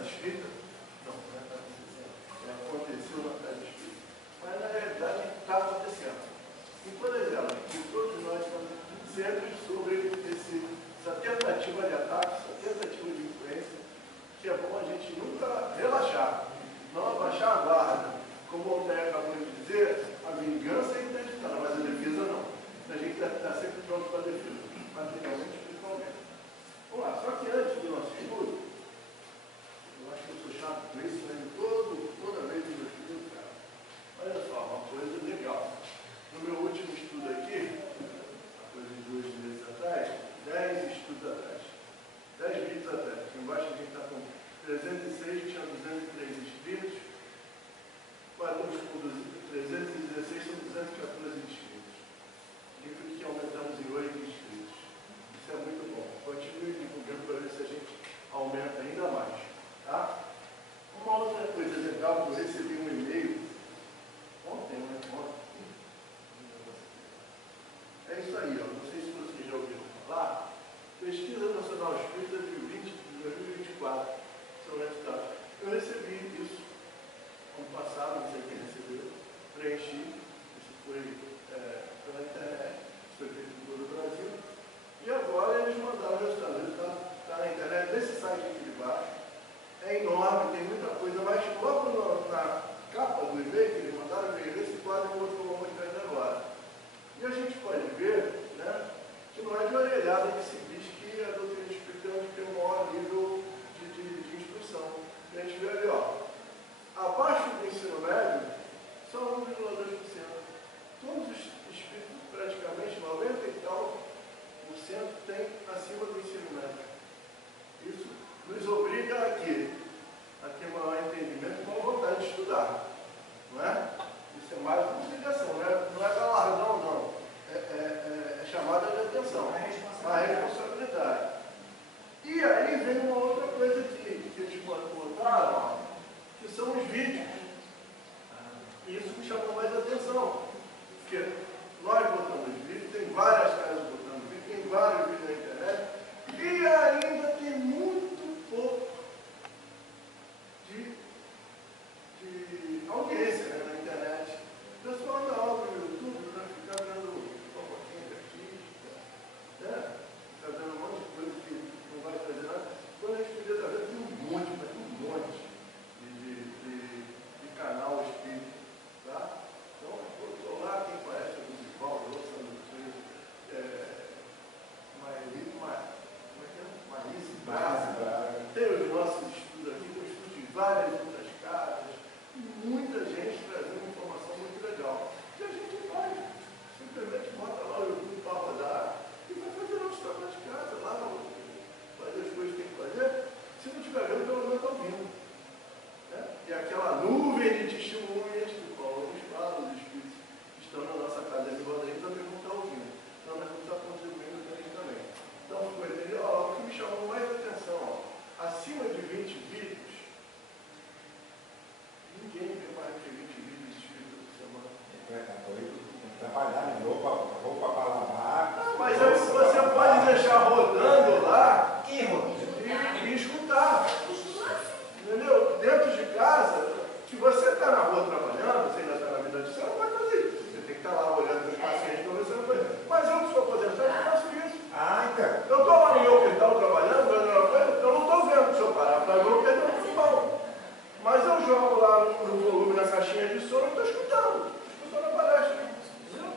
casa espírita, não, não é casa espírita, aconteceu na casa espírita, mas na realidade está acontecendo. Em todas elas, em todos nós estamos sempre sobre essa tentativa de ataque, essa tentativa de influência, que é bom a gente nunca relaxar, não abaixar a guarda. Como o Altair acabou de dizer, a vingança é intencional, mas a defesa não. A gente está sempre pronto para a defesa, materialmente e espiritualmente. Vamos lá, só que antes do nosso estudo, eu acho que eu sou chato com isso, né? Toda vez que eu estudo, cara. Olha só, uma coisa legal. No meu último estudo aqui, coisa de 2 meses atrás, 10 estudos atrás, 10 vídeos atrás, aqui embaixo a gente está com 306, tinha 203 inscritos, estamos com 316, são 214 inscritos. Significa que aumentamos em 8 inscritos. Isso é muito bom. Continue divulgando para ver se a gente aumenta ainda mais. Tá? Uma outra coisa legal, que eu recebi um e-mail ontem, né? É isso aí, ó. Não sei se vocês já ouviram falar. Pesquisa Nacional Espírita de 2024. São resultados. Eu recebi isso ano passado, não sei quem recebeu, preenchi. Isso foi pela internet, isso foi feito em todo o Brasil. E agora eles mandaram o resultado. O resultado está na internet, nesse site aqui de baixo. É enorme, tem muita coisa, mas logo na capa do e-mail que eles mandaram, veio esse quadro que eu estou mostrando agora. E a gente pode ver, né, que não é de orelhada que se diz que a doutrina espírita tem um maior nível de instrução. E a gente vê ali, ó, abaixo do ensino médio, são 1,2%. Todos os espíritos, praticamente 90 e tal por cento, têm acima do ensino médio. Isso nos obriga a quê? A ter maior entendimento com vontade de estudar. Não é? Isso é mais uma obrigação, não é galardão, não. É chamada de atenção. A responsabilidade. E aí vem uma outra coisa que eles botaram, ó, que são os vídeos. Isso me chamou mais atenção. Porque nós botamos vídeo, tem várias casas botando vídeo, tem vários vídeos na internet, e ainda tem muito pouco de audiência, né, na internet. O pessoal anda algo no YouTube para ficar vendo fofoquinha de artista, né? Ficar vendo um monte de coisa que não vai fazer nada. Quando a gente podia estar vendo, tem um monte de canal espírita, tá? Então, eu estou lá, quem conhece o Musical, eu ouço Marise Braga. Tem os nossos estudos aqui, tem estudos de várias outras casas, e muita gente trazendo informação muito legal. E a gente faz, simplesmente bota lá o YouTube para rodar e vai fazer nosso trabalho de casa, lá, fazer as coisas que tem que fazer. Se não estiver vendo, pelo menos está ouvindo. Né? E aquela nuvem de testemunhas que o Paulo nos fala, os espíritos que estão na nossa casa de roda aí também vão estar ouvindo. Então nós vamos estar contribuindo com eles também. Então ficou entendendo? O que me chamou mais atenção, ó, acima de 20 vídeos, ninguém vê mais que 20 vídeos de espírito por semana. Tem que trabalhar, né? Roupa para lavar. Mas você pode deixar rodando lá Quem rodando? e escutar. Entendeu? Dentro de casa, se você está na rua trabalhando, você ainda está na vida de você não vai fazer isso. Você tem que estar lá olhando os pacientes para você não fazer. Mas eu que sou aposentado, eu faço isso. Então. Eu estou lá no meu quintal trabalhando, eu não estou vendo se eu parar para ver o que é muito bom. Mas eu jogo lá no volume na caixinha de som e estou escutando. Estou na palestra. Entendeu?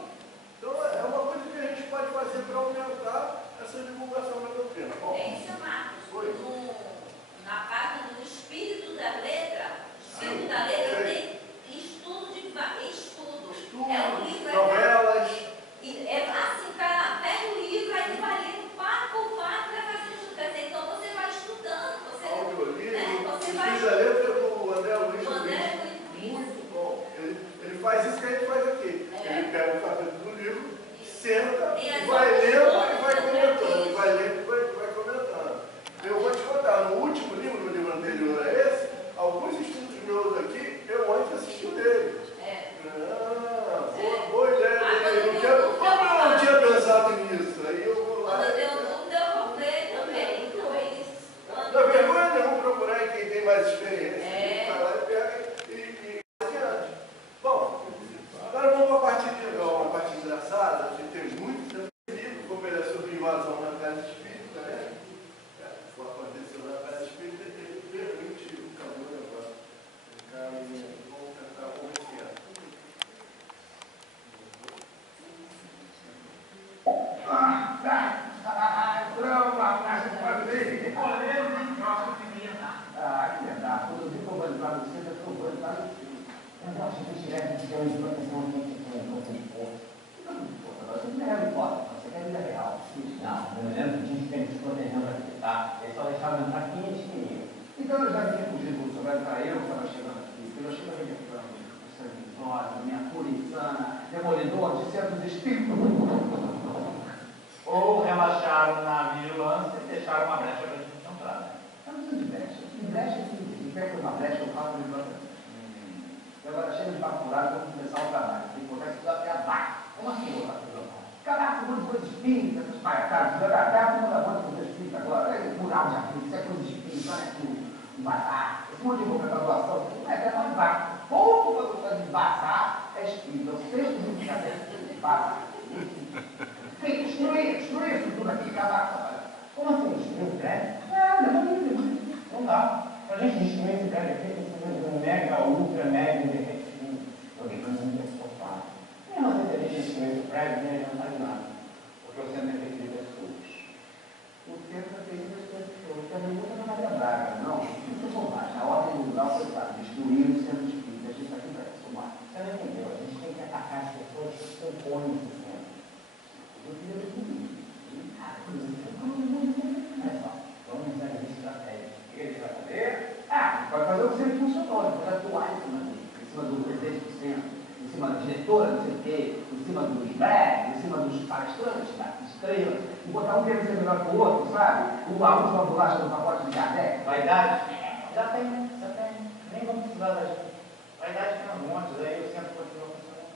Então é uma coisa que a gente pode fazer para aumentar essa divulgação da doutrina. Bom, Marcos, na página do Espírito da Letra, tem estudo de estudo. É um livro. Novelas. Assim, pega o livro, aí vai lendo passo por passo para fazer estudo. Quer dizer, então você vai estudando. Você vai. Fiz a letra do André Luiz. Muito bom. Ele faz isso que a gente faz aqui. Ele pega o capítulo do livro, senta, e vai lendo e vai comentando. Vai lendo e vai comentando. Eu vou te contar, no último livro, no livro anterior a esse, alguns estudos meus aqui, eu antes assisti o dele. Boa ideia. Eu não tinha pensado nisso. Aí eu vou lá. Quando deu para ver também. Então é isso. Não é vergonha nenhuma procurar em quem tem tem mais experiência, vai lá e pega e adiante. Bom, agora vamos para a parte engraçada. A gente tem muito livro, como ele é sobre invasão na casa espírita, né? O que aconteceu na casa espírita, ele permite o caminho agora. Vamos tentar convencer. Então eu já tinha fugido sobre para eu que estava chegando aqui, eu chego registrando o sangue enorme, minha cura insana, demolidor de certos espíritos. Ou relaxaram na vigilância e deixaram uma brecha para a gente encontrar, né? Eu não preciso de brecha. De brecha é simples. Se tiver uma brecha, eu faço de planta. Agora chega de papo furado, vamos começar o trabalho. Tem que botar isso até a vaca. Como assim botar tudo a vaca? Caraca, um monte de coisa espírita, essas palhaçadas, devagar, como da banda coisa espírita agora. É mural de arquivo, isso é coisa espírita, não é tudo. Vazar. Esse monte de roupa para doação, não é até mais vaca. Pouco para gostar de vazar é espírita. É o sexto livro de cabeça de vazar. Tem que destruir a estrutura aqui, acabar. Como assim? Destruir o prédio? Não dá. Para a gente destruir esse prédio aqui, precisa de um mega, ultra, mega defectivo. Porque nós não temos confortável. Nem nós entendemos destruir esse prédio, nem adiantar de nada. Porque o centro é feito de pessoas. O centro é feito de pessoas. A pergunta não vai lembrar, não. Isso é bobagem. A ordem mundial foi para destruir o centro de espírita. A gente está aqui para somar. Você não entendeu? A gente tem que atacar as pessoas que compõem esse centro. Eu queria ver comigo. Olha só, vamos usar a estratégia. O que ele vai fazer? Vai fazer o que sempre funcionou. Ele pode atuar em cima do presidente do centro, em cima da diretora, não sei o quê, em cima dos breves, em cima dos palestrantes, das estrelas, e botar um querendo ser melhor que o outro, sabe? A última bolacha do pacote de Kardec, vaidade. Já tem. Nem vamos precisar da gente. Vaidade tem um monte, aí o centro continua funcionando.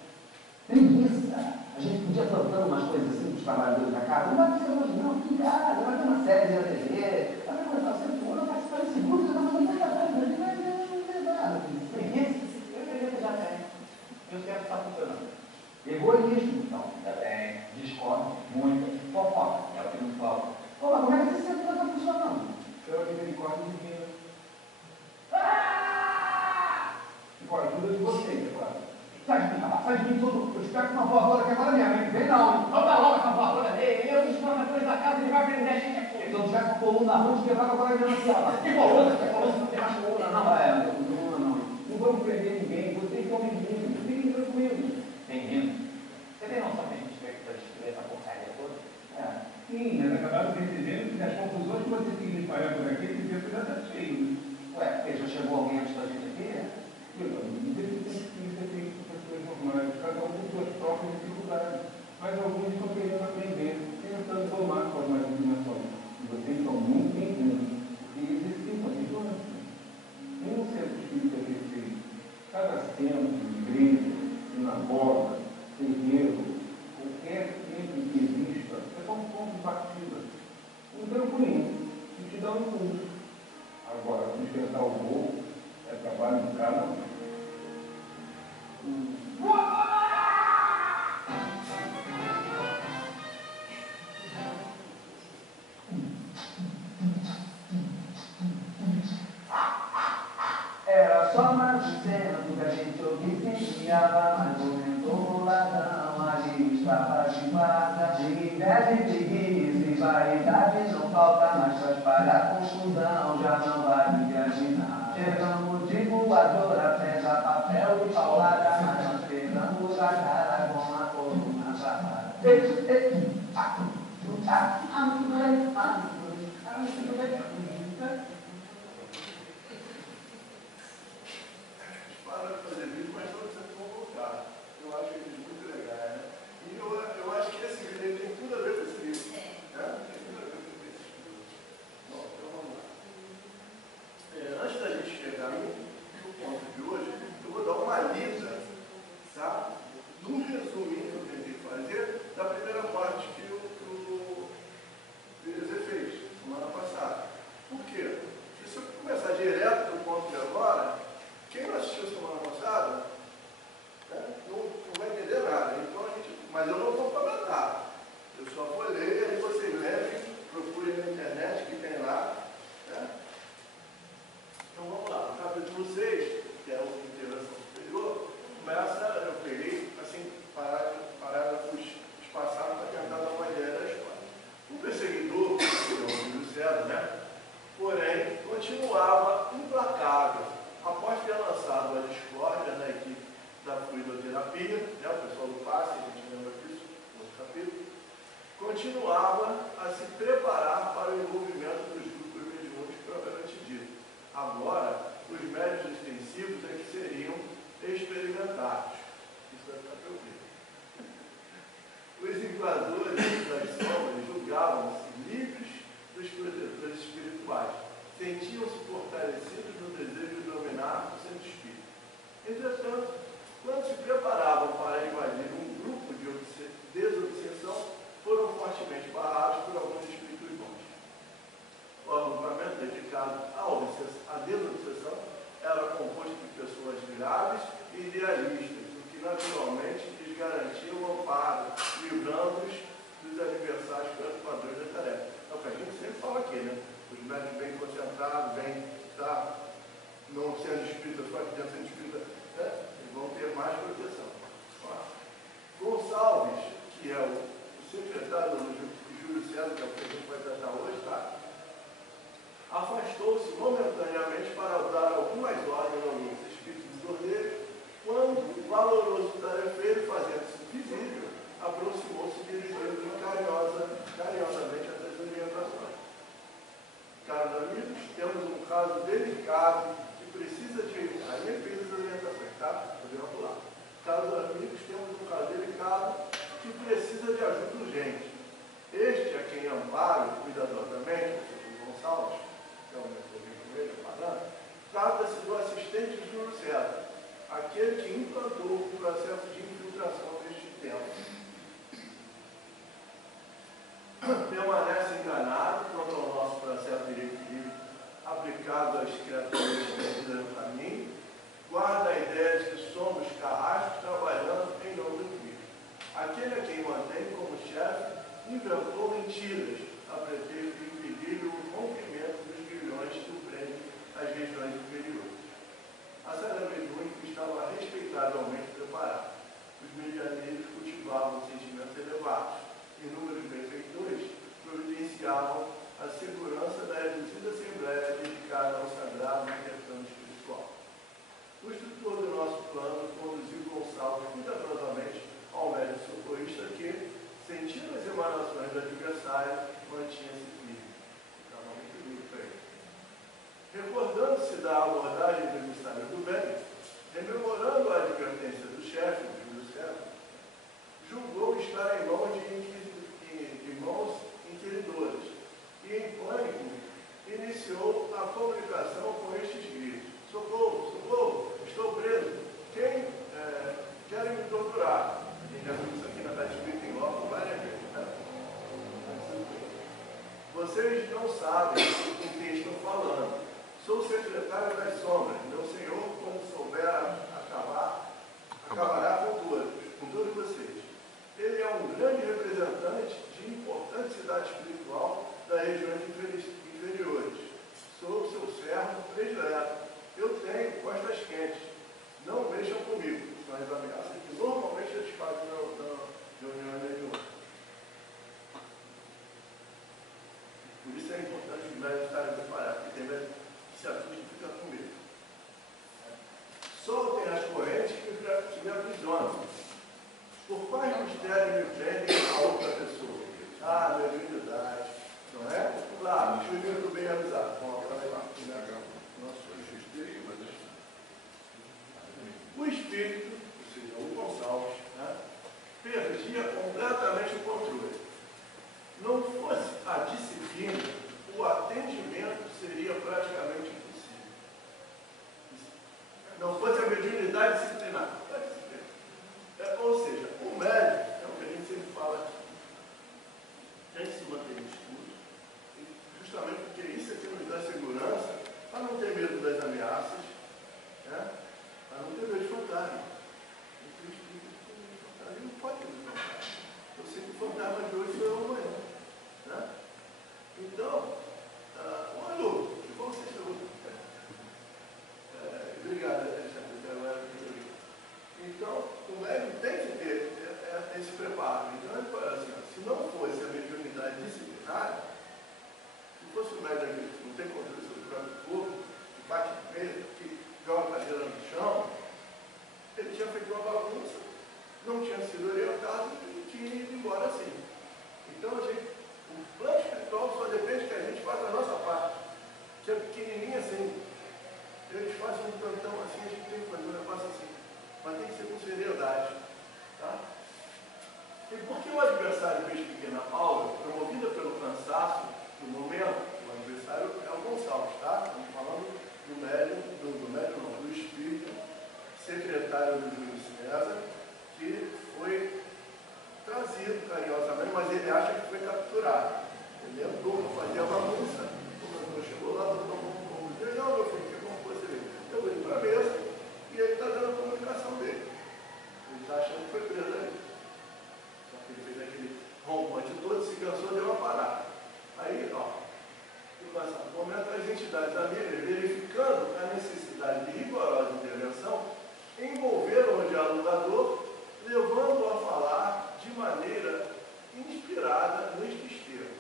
Preguiça. A gente podia plantando umas coisas assim para os trabalhadores da casa. Não vai ser hoje, não. Que cara, vai ter uma série na TV. Vai começar a ser puro, vai participar desse grupo, você vai fazer muita coisa. Não vai nada. Preguiça, eu acredito que já tem. E o tempo está funcionando. Egoísmo, então, já tem. Discórdia, muita. Fofoca, é o que nos falta. Pô, mas como é que esse centro está funcionando? Pela misericórdia divina. E com a ajuda de vocês, é claro. Sai de mim, rapaz, sai de mim tudo. Eu espero que uma voadora que agora minha mãe vem não, hein? Vamos dar logo essa voadora dele. Eu estou na frente da casa e ele vai prender a gente aqui. Se eu tivesse uma coluna na rua, quebrava agora a criança, rapaz. Que coluna? Que coluna? Não tem mais coluna, não. Coluna não. Não vamos prender ninguém. Vocês estão mentindo. Fiquem tranquilos. Bem-vindo. Você tem noção que a gente veio para destruir essa porcaria toda? Sim, mas acabaram percebendo que as confusões que vocês queriam espalhar por aqui, esse tempo já está cheio. Ué, porque já chegou alguém antes da gente aqui? Cada um com suas próprias dificuldades, mas alguns estão querendo aprender, tentando tomar formas de iluminação. E vocês são muito bem-vindos, porque exercitam a vigilância. Nenhum centro espírita perfeito. Cada centro, igreja, sinagoga, terreiro, qualquer centro que exista, é só um ponto de partida. Um trampolim, que te dá um curso. Agora, sustentar o voo é trabalho de cada um. Era só mais um tempo que a gente observava, mas o mentor ladrão ali estava de guarda. Inveja e preguiça e vaidade não falta mais pra espalhar confusão, já não vale imaginar. Chegamos de voadora, pega papel e paulada, mas nós pegamos a cara com a coluna chapada. Para de fazer vídeo, mas todos vocês vão voltar. Eu acho eles muito legais, né? E eu acho que esse vídeo tem tudo a ver com esse livro. Né? Tem tudo a ver com esse livro. Bom, então vamos lá. Antes da gente chegar no ponto de hoje, eu vou dar uma No 6, que é o interação superior, começa, eu peguei, assim, parágrafos espaçados para tentar dar uma ideia da história. O perseguidor, que é o Júlio César, né? Porém, continuava implacável. Após ter lançado a discórdia na equipe da fluidoterapia, né, o pessoal do passe, a gente lembra disso no outro capítulo, continuava a se preparar para o envolvimento dos grupos mediúnicos propriamente dito. Agora, os médios extensivos é que seriam experimentados. Isso vai ficar tranquilo. Os invasores das sombras julgavam-se livres dos protetores espirituais. Sentiam-se fortalecidos no desejo de dominar o centro espírita. Entretanto, quando se preparavam para invadir um grupo de desobsessão, foram fortemente barrados por alguns espíritos bons. O agrupamento dedicado à desobsessão era composto de pessoas graves e idealistas, o que naturalmente lhes garantia o amparo, livrando-os dos adversários perturbadores da tarefa. É o que a gente sempre fala aqui, né? Os médicos bem concentrados, bem, tá? Não sendo espírita, só que dentro sendo espírita, né? Eles vão ter mais proteção. Gonçalves, que é o secretário do Júlio César, que é o que a gente vai tratar hoje, tá? Afastou-se momentaneamente para dar algumas ordens aos espíritos desordeiros, quando o valoroso tarefeiro, fazendo-se visível, aproximou-se dirigindo carinhosamente essas orientações. Caros amigos, temos um caso delicado que precisa de... Aí ele fez as orientações, tá? Podemos pular. Caros amigos, temos um caso delicado que precisa de ajuda urgente. Este a quem amparo cuidadosamente, o Gonçalves, que é o meu com ele falando, trata-se do assistente de Júlio César, aquele que implantou o processo de infiltração deste tempo. Permanece enganado quanto ao nosso processo de equilíbrio aplicado às criaturas perdidas no caminho, guarda a ideia de que somos carrascos trabalhando em nome do Cristo. Aquele a quem mantém como chefe inventou mentiras a pretexto de impedir o rompimento dos grilhões que o prendem às regiões inferiores. A Sara mediúnica estava respeitavelmente preparada. Os medianeiros cultivavam sentimentos elevados. Inúmeros benfeitores providenciavam a segurança da reduzida assembleia dedicada ao sagrado intercâmbio espiritual. O instrutor do nosso plano conduziu Gonçalves cuidadosamente ao médico socorrista que, sentindo as emanações do adversário, mantinha-se firme. Estava muito duro para ele. Recordando-se da abordagem do emissário do bem, rememorando a advertência do chefe, Júlio César, julgou estar em mãos inquiridores e, em pânico, iniciou a comunicação com estes gritos: socorro, socorro, estou preso, quem quer me torturar? Quem já viu isso aqui na está escrito em logo várias vezes, né? Vocês não sabem com quem estou falando. Sou o secretário das sombras. Meu senhor, quando souber acabará com todos vocês. Ele é um grande representante de importante cidade espiritual das regiões inferiores. Sou seu servo predileto. Eu tenho costas quentes. Não mexam comigo. São as ameaças que normalmente eles fazem na reunião mediúnica. Por isso é importante os médicos estarem preparados, porque tem médicos que se assustam e ficam com medo. Soltem as correntes que me aprisionam. Por quais mistérios me prendem a outra pessoa? Ah, mediunidade. Não é? Claro, muito bem avisado. Vamos lá. O espírito, ou seja, o Gonçalves, né, perdia completamente o controle. Não fosse a disciplina, o atendimento seria praticamente impossível. Não fosse a mediunidade disciplinar. Ou seja, o médico, é o que a gente sempre fala aqui, tem que se manter no estudo, justamente porque isso aqui nos dá segurança para não ter medo das ameaças, né? Para não ter medo de fantasma. Ele não pode ter medo de fantasma. Eu sei que o fantasma de hoje foi amanhã. Né? Então, Manu, que bom que você chegou. Obrigado, Alexandre. Então, o médium tem que ter esse preparo. Então, assim, se não fosse a mediunidade disciplinar, se fosse o médium que não tem controle sobre o próprio corpo, que bate no peito, que joga a cadeira no chão, ele tinha feito uma bagunça, não tinha sido orientado e tinha ido embora assim. Então, o plano espiritual só depende que a gente faça a nossa parte, que é pequenininha assim. Eles fazem um plantão assim, a gente tem que fazer um negócio assim, mas tem que ser com seriedade. Tá? E por que o adversário fez pequena pausa, promovida pelo cansaço do momento? O adversário é o Gonçalves, tá? Estamos falando do espírito secretário do Júlio César, que foi trazido carinhosamente, mas ele acha que foi capturado. Ele entrou para fazer a bagunça, quando chegou lá, não, meu filho, como você vê? Eu vou para a mesa e ele está dando a comunicação dele. Ele está achando que foi preso ali. Só que ele fez aquele rompante todo, se cansou, deu uma parada. Aí, no momento as entidades da mídia, verificando a necessidade de rigorosa intervenção, envolveram o dialogador, levando-o a falar de maneira inspirada nestes termos.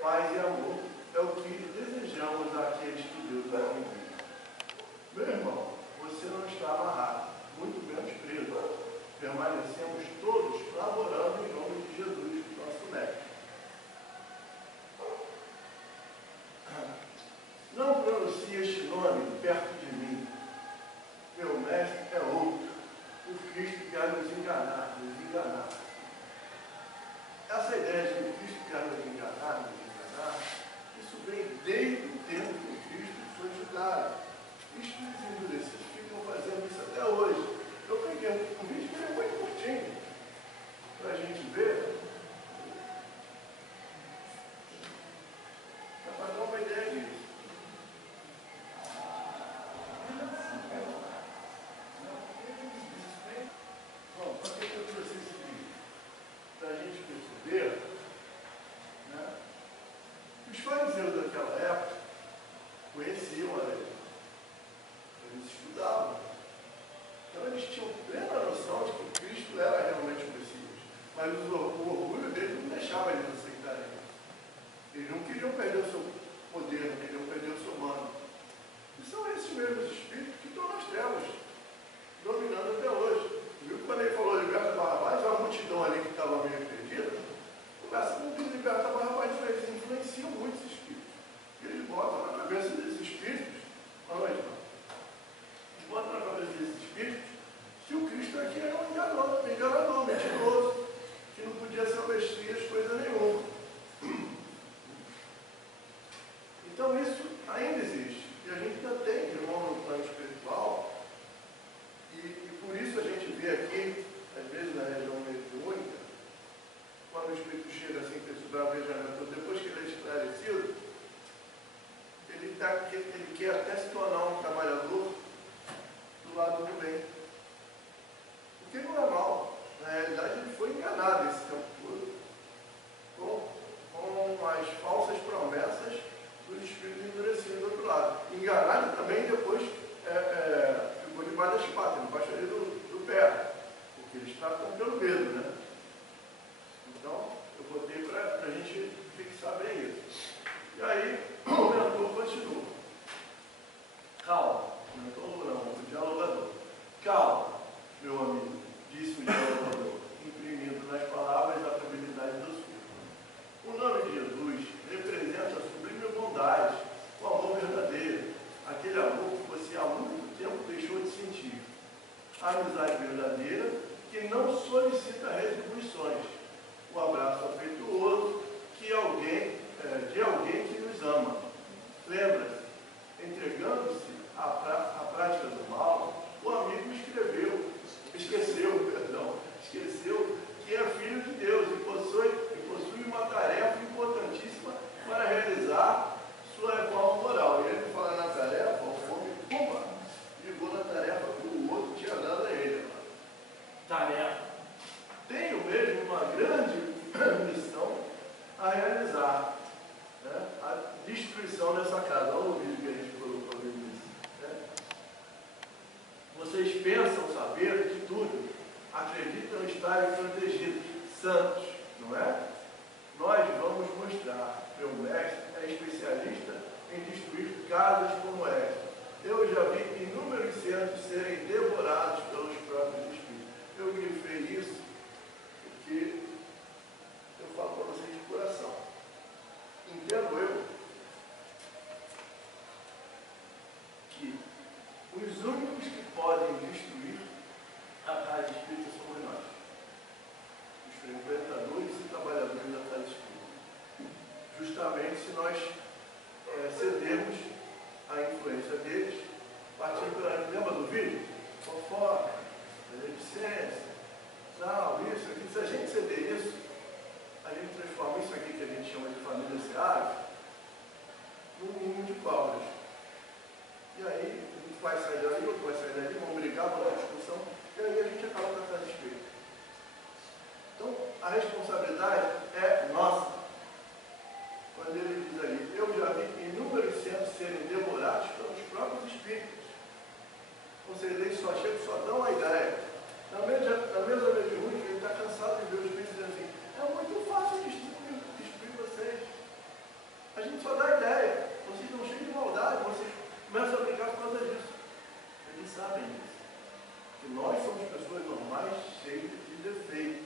Paz e amor é o que desejamos àqueles que Deus vai convir. Meu irmão, você não está amarrado, muito menos preso. Permanecemos todos laborando em nome de Jesus, nosso mestre. Não pronuncie este nome perto de mim. Meu mestre é outro. O Cristo quer nos enganar, Essa ideia de que o Cristo quer nos enganar, isso vem desde o tempo que o Cristo foi julgado. Espíritos endurecidos ficam fazendo isso até hoje. Eu peguei um vídeo que é muito curtinho, para a gente ver. Para dar uma ideia disso. Bom, para que eu trouxe esse vídeo? Para a gente perceber, né? Os fariseus daquela época conheciam a lei. Eles estudavam. Então eles tinham plena noção de que Cristo era realmente o Messias. Mas o orgulho deles não deixava eles aceitarem isso. Eles não queriam perder o seu poder, não queriam perder o seu mano. E são esses mesmos espíritos que estão nas trevas, dominando até hoje. Viu que quando ele falou liberta Barrabás, uma multidão ali que estava meio perdida, começa com o liberta Barrabás, eles influenciam muitos espíritos. E eles botam na cabeça desses espíritos, eles botam na cabeça desses espíritos que o Cristo aqui era um enganador, mentiroso, que não podia ser o Messias, coisa nenhuma. Então isso ainda existe. E a gente ainda tem irmão no plano espiritual, e por isso a gente vê aqui, às vezes na região mediúnica, quando o espírito chega assim, que estudar o regeneração, depois que ele é esclarecido, ele quer até se tornar um trabalhador do lado do bem. O que não é mal. Na realidade, ele foi enganado esse tempo todo com as falsas promessas dos espíritos endurecidos do outro lado. Enganado também depois ficou debaixo da espada, debaixo ali do pé, porque eles tratam pelo medo, né? Então, eu botei para a gente fixar bem isso. E aí, o mentor continua. Calma, o mentor não, o dialogador. Calma, meu amigo, disse o dialogador, imprimindo nas palavras a habilidade do Espírito. O nome de Jesus representa a sublime bondade, o amor verdadeiro, aquele amor que você há muito tempo deixou de sentir. A amizade verdadeira que não solicita retribuições. O abraço afetuoso de alguém que nos ama. Lembra-se, entregando-se à prática do mal, o amigo esqueceu que é filho de Deus e possui uma tarefa importantíssima para realizar sua reforma moral. E ele fala na tarefa, o homem, pumba, ligou na tarefa que o outro tinha dado a ele. Tarefa. Tenho mesmo uma grande missão a realizar, né? A destruição dessa casa. Olha o vídeo que a gente colocou no início, né? santos, não é? Nós vamos mostrar que o mestre é especialista em destruir casas como esta. Eu já vi inúmeros centros serem devorados pelos próprios espíritos. Eu grifei isso porque eu falo para vocês de coração. Entendo eu que os únicos que podem destruir a casa espírita somos nós, os frequentadores e trabalhadores da casa espírita. Justamente se nós cedermos à influência deles, partindo pela. Lembra do vídeo? Fofoca, beneficência, tal, isso aqui. Se a gente ceder isso, a gente transforma isso aqui que a gente chama de família Seara num mundo de pobres. E aí, um vai sair dali, outro vai sair dali, vão brigar, vão ter discussão, e aí a gente acaba com a casa espírita. Então, a responsabilidade é nossa. Quando ele diz ali, eu já vi inúmeros centros serem devorados pelos próprios espíritos. Ou seja, eles só chegam, só dão a ideia. Na mesa mediúnica, ele está cansado de ver os espíritos dizendo assim, é muito fácil destruir vocês. A gente só dá ideia. Vocês não chegam de maldade, vocês começam a brincar por causa disso. Eles sabem disso. Que nós somos pessoas normais, cheias de defeito.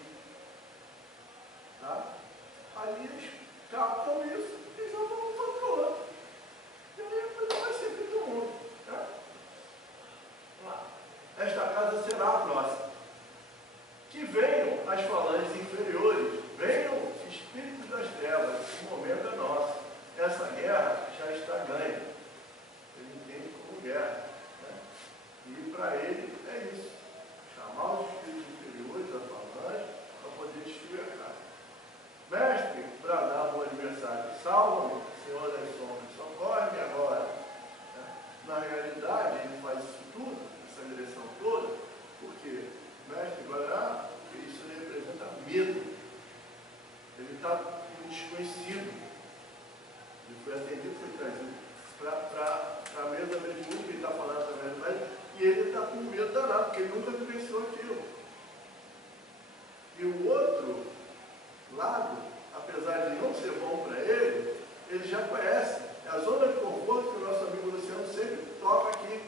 Tá? Aí eles captam isso e já vão para o outro. E aí a coisa vai ser fim do mundo. Tá? Vamos lá. Esta casa será a próxima. Que venham as falanges inferiores, venham espíritos das trevas, o momento é nosso. Essa guerra já está ganha. Ele entende como guerra. Né? E para ele é isso. Chamar os espíritos inferiores, a falange, para poder destruir a casa. Mestre, bradar ao adversário, salva-me, Senhor das sombras, socorre-me agora. Né? Na realidade, ele faz isso tudo, essa direção toda, porque mestre bradar, isso representa medo. Ele está no desconhecido. Ele foi atendido, foi trazido para a mesa mediúnica, ele está falando através do médico, e ele está com medo danado, porque ele nunca vivenciou aquilo. E o outro lado, apesar de não ser bom para ele, ele já conhece. É a zona de conforto que o nosso amigo Luciano sempre toca aqui.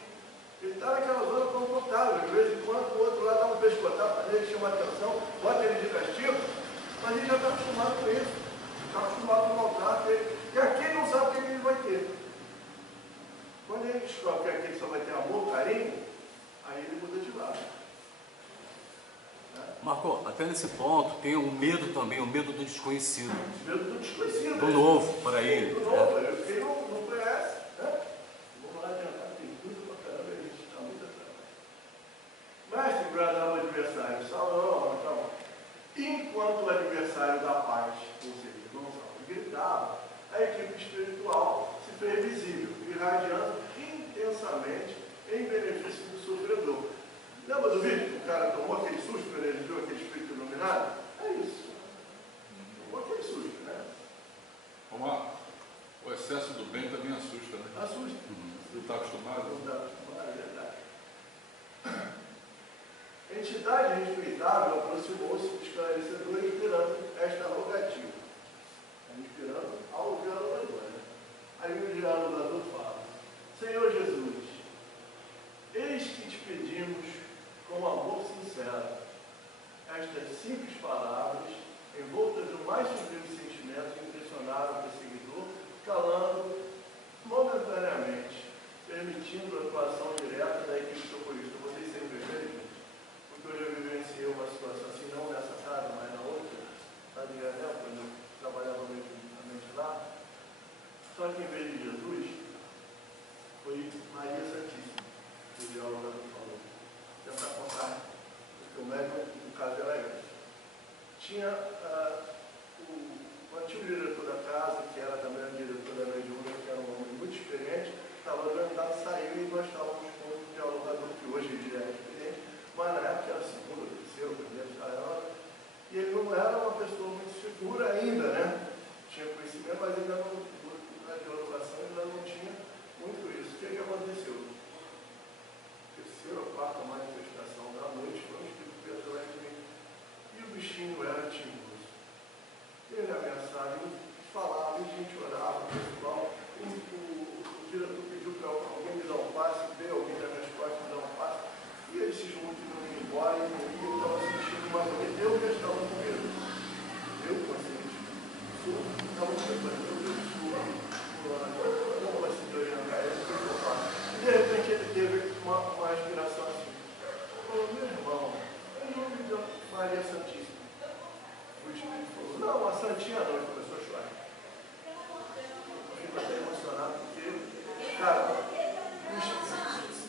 Ele está naquela zona confortável. De vez em quando o outro lá dá um pescotado para ele, chama atenção, bota ele de castigo, mas ele já está acostumado com isso. Está acostumado com o maltrato. E aqui ele não sabe o que ele vai ter. Quando ele descobre que aqui ele só vai ter amor, carinho, aí ele muda de lado. Marco, até nesse ponto tem o medo também, o medo do desconhecido. O medo do desconhecido. Do novo, para ele. Do novo, ele não conhece. Né? Vamos lá adiantar, tem tudo para caramba, a gente está muito atrás. Mestre, bradar o adversário, salve, então. Enquanto o adversário da paz, ou seja, não salve, gritava, a equipe espiritual se fez visível, irradiando intensamente em benefício do sofredor. Lembra do vídeo que o cara tomou aquele susto quando ele viu aquele espírito iluminado? É isso. Tomou aquele susto, né? O excesso do bem também assusta, né? Assusta. Não está acostumado? Não está acostumado, é verdade. A entidade respeitável aproximou-se do esclarecedor inspirando esta rogativa. Inspirando ao dialogador. Né? Aí o dialogador fala, Senhor Jesus, eis que te pedimos com amor sincero estas simples palavras, envoltas do mais sublime sentimento, impressionaram o perseguidor, calando momentaneamente, permitindo a atuação direta da equipe socorrista. Vocês sempre veem, gente, porque eu já vivenciei uma situação assim, não nessa casa, mas na outra, lá de Granel, quando eu trabalhava mente lá, só que em vez de Jesus, foi Maria Santíssima, que o dialogador falou. Tentar contar, porque o médico, no caso, era esse.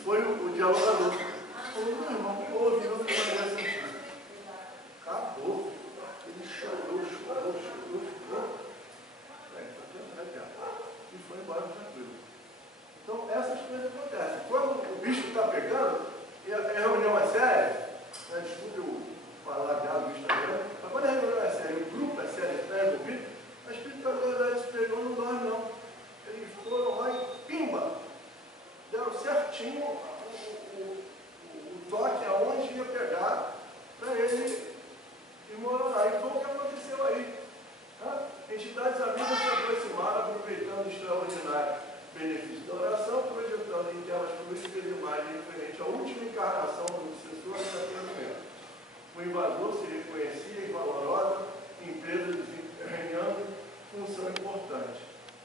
foi o dialogador. Falou, meu irmão, que houve? Não me parece. Acabou. Ele chorou. E foi embora tranquilo. Então, essas coisas acontecem. Quando o bicho está pegando, e a reunião é séria, né, desculpe eu falar do Instagram, mas quando a reunião é séria, o grupo é sério, está envolvido, a espiritualidade se pegou, não dorme não. Eles foram lá e pimba! Deram certinho o toque aonde ia pegar para ele imorar. E foi o que aconteceu aí. Tá? Entidades amigas se aproximaram, aproveitando o extraordinário benefício da oração, projetando em telas políticas de imagem referente à última encarnação do obsessor e da primeira. O invasor se reconhecia e valorosa empresa desempenhando função importante.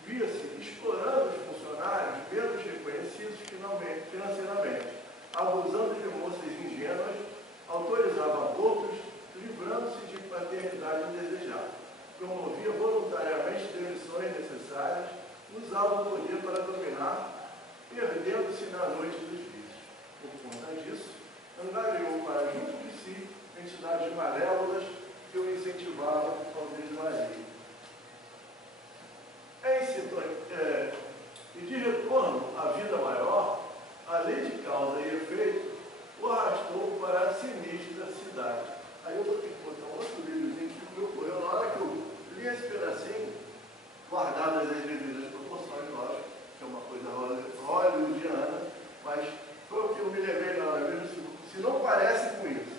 Via-se explorando os funcionários menos reconhecidos financeiramente, abusando de moças ingênuas, autorizava abortos, livrando-se de paternidade indesejada. Promovia voluntariamente demissões necessárias, usava o poder para dominar, perdendo-se na noite dos vícios. Por conta disso, angariou para junto de si entidades malévolas que o incentivavam ao desvario. E de retorno à vida maior, a lei de causa e efeito o arrastou para a sinistra cidade. Aí eu vou ter que botar um outro livrozinho que me ocorreu na hora que eu li esse pedacinho, guardadas as devidas proporções, lógico, que é uma coisa hollywoodiana, mas foi o que eu me levei na hora, se não parece com isso.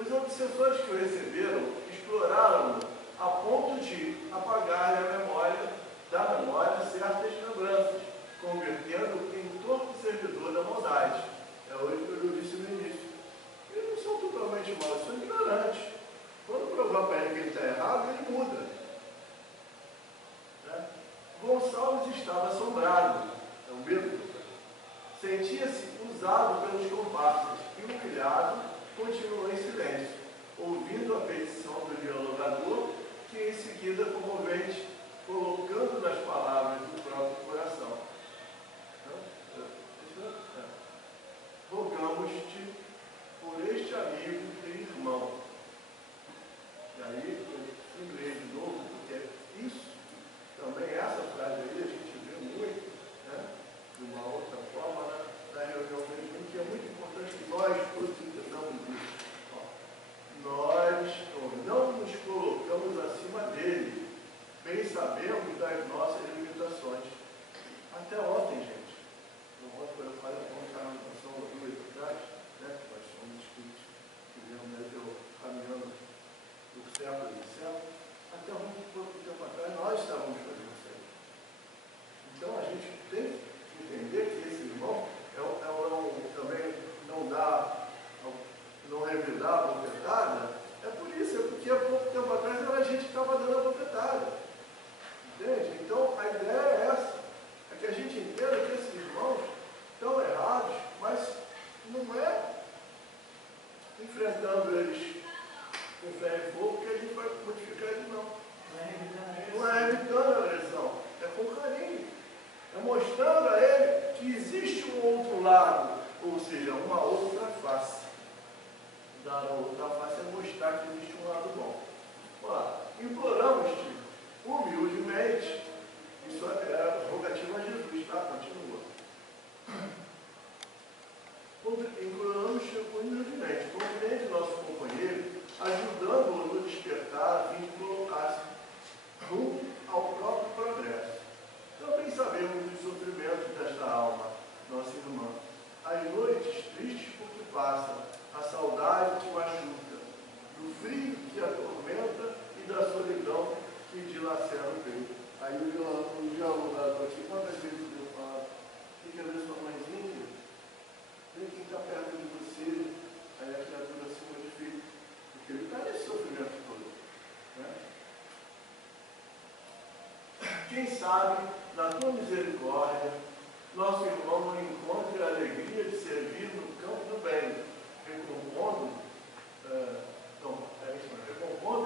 Os obsessores que o receberam exploraram-no a ponto de apagar da memória certas lembranças, convertendo em torpe servidor da maldade. É o que eu disse no início. Eles não são totalmente maus, são ignorantes. Quando provar para ele que ele está errado, ele muda. Né? Gonçalves estava assombrado, é o mesmo. Sentia-se usado pelos comparsas e humilhado, continuou em silêncio, ouvindo a petição do dialogador, que em seguida comovente, colocando nas palavras do próprio coração. Rogamos-te por este amigo e irmão. E aí, em inglês de novo, porque isso, também essa frase aí, a gente vê muito, né, de uma outra forma, na reunião mesmo, que é muito importante que nós todos entendamos isso. Nós não nos colocamos acima dele, bem sabemos das nossas limitações. lado, ou seja, uma outra face. Da outra face é mostrar que existe um lado bom. Vamos lá. Imploramos-te humildemente, isso é rogativa a Jesus, tá? Continua. Imploramos-te humildemente, compreende nosso companheiro, ajudando-o no despertar, a fim de colocar-se rumo ao próprio progresso. Também sabemos dos sofrimentos desta alma, nossa irmã. As noites tristes porque passam, a saudade que machuca, do frio que atormenta e da solidão que dilacera o peito. Aí o dialogador aqui, quantas vezes eu falo, tem que ver sua mãezinha, vem quem está perto de você, aí a criatura se modifica, porque ele está nesse sofrimento todo. Né? Quem sabe, na tua misericórdia, nosso irmão não encontre a alegria de servir no campo do bem, recompondo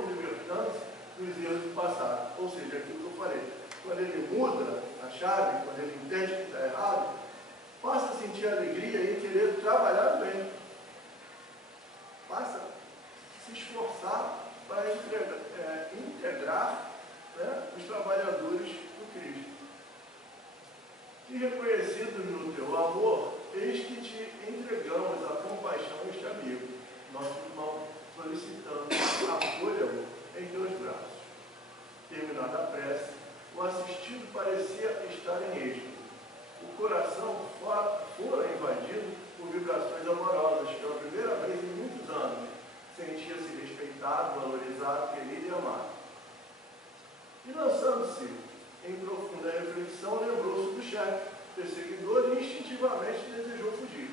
e libertando-se dos erros do passado. Ou seja, aquilo que eu falei, quando ele muda a chave, quando ele entende que está errado, passa a sentir alegria e querer trabalhar bem. Passa a se esforçar para integrar, né, os trabalhadores do Cristo. E reconhecido no teu amor, eis que te entregamos a compaixão este amigo, nosso irmão, solicitando acolha-o em teus braços. Terminada a prece, o assistido parecia estar em êxtase. O coração fora invadido por vibrações amorosas, pela primeira vez em muitos anos, sentia-se respeitado, valorizado, querido e amado. E lançando-se em profunda reflexão, lembrou-se do chefe, perseguidor, e instintivamente desejou fugir.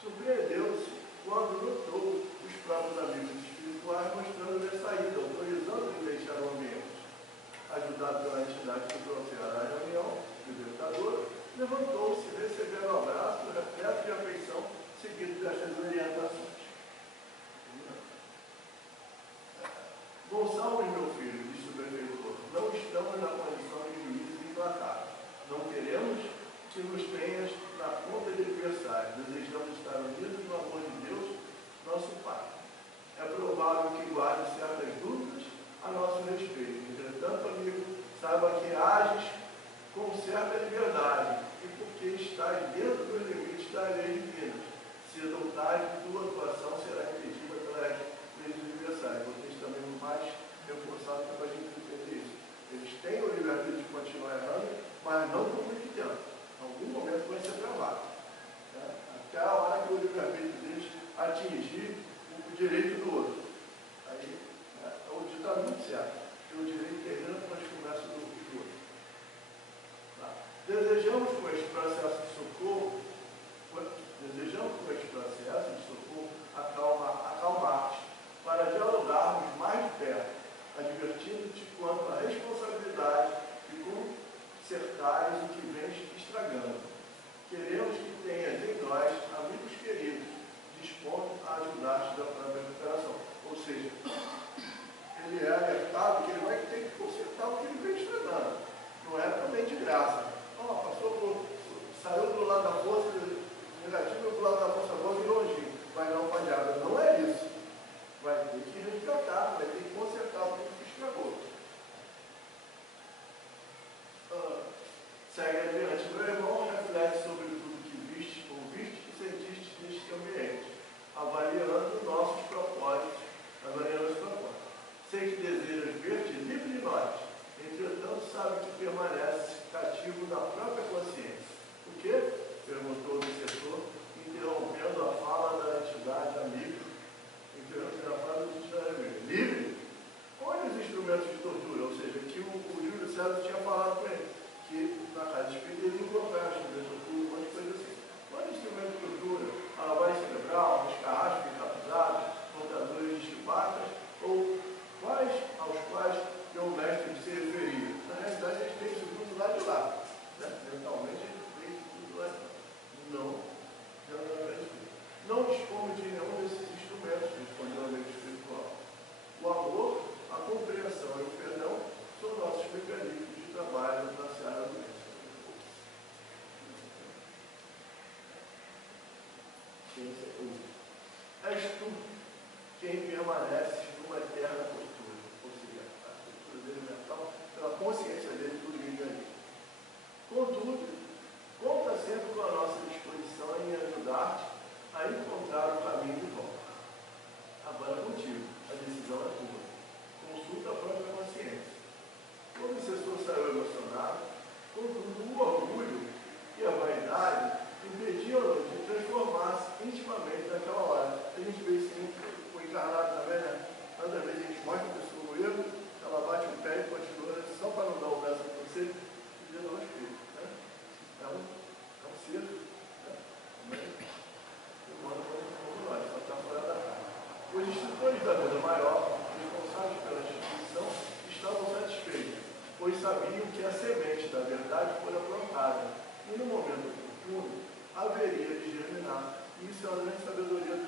Surpreendeu-se quando notou os próprios amigos espirituais mostrando-lhe a saída, autorizando-lhe deixar o ambiente. Ajudado pela entidade que trouxera a reunião, o libertador, levantou-se, recebendo o abraço, repleto de afeição, seguido destas orientações. Gonçalves, meu filho, disse o prefeitor, não estamos na condição de juízes implacáveis. Não queremos que nos tenhas na conta de adversários. Desejamos estar unidos no amor de Deus, nosso Pai. É provável que guarde certas dúvidas a nosso respeito. Entretanto, amigo, saiba que ages com certa liberdade e porque estás dentro dos limites das leis divinas. Cedo ou tarde, tua atuação será impedida pelas leis universais. Vocês também mais reforçado para a gente entender isso. Eles têm o livre-arbítrio de continuar errando, mas não por muito tempo. Em algum momento vai ser travado. Né? Até a hora que o livre-arbítrio deles atingir o direito do outro. Aí, né, o dito está muito certo. O direito termina com as promessas do outro. Tá? Desejamos com este processo de socorro, acalmar-te, para dialogarmos mais de perto, advertindo-te quanto à responsabilidade de consertares o que vens estragando. Queremos que tenhas em nós amigos queridos, dispondo a ajudar-te da própria recuperação. Ou seja, ele é alertado que ele vai ter que consertar o que ele vem estragando. Não é também de graça. Saiu do lado da força negativa do lado da força boa, virou longinho. Vai dar um palhado. Não é isso. Vai ter que resgatar, vai ter que consertar o que estragou. Segue adiante. Meu irmão reflete sobre tudo que viste, ouviste e sentiste neste ambiente, avaliando nossos propósitos. Sei que desejas ver-te livre de nós, entretanto sabe que permanece cativo da própria consciência. O quê? Perguntou o obsessor, interrompendo a fala da entidade amiga. Livre? Olha os instrumentos de tortura, ou seja, que o Júlio César tinha falado com ele, que na casa espírita ele encontrava instrumentos de tortura, um monte de coisa assim. Olha instrumentos de tortura, a lavagem cerebral, os carrascos encapsulados, portadores de chibacas, ou quais aos quais o mestre se referia. Na realidade, eles têm isso tudo lá de lá. Né? Mentalmente, eles têm isso tudo lá de lá. Não dispomos de nenhum desses instrumentos, respondeu a mente espiritual. O amor, a compreensão e o perdão são nossos mecanismos de trabalho na seara do bem. ciência é tu. És tu quem permanece numa eterna tortura, ou seja, a tortura dele mental, pela consciência dele, tudo vive ali. Contudo, conta sempre com a nossa disposição em ajudar-te a encontrar o caminho de volta. Agora é contigo, a decisão é tua. Consulta a própria consciência. O obsessor saiu emocionado, contudo o orgulho e a vaidade impediam-no de transformar-se intimamente naquela hora. A gente vê isso com o encarnado também, né? Tantas vezes a gente mostra a pessoa no erro, ela bate o pé e continua, só para não dar o braço a você, e já não espelho. Né? É um ser, né? Humano como nós, só está fora da casa. Os instrutores da vida maior, responsáveis pela instituição, estavam satisfeitos, pois sabiam que a semente da verdade fora plantada, e no momento oportuno haveria de germinar. Isso é uma grande sabedoria do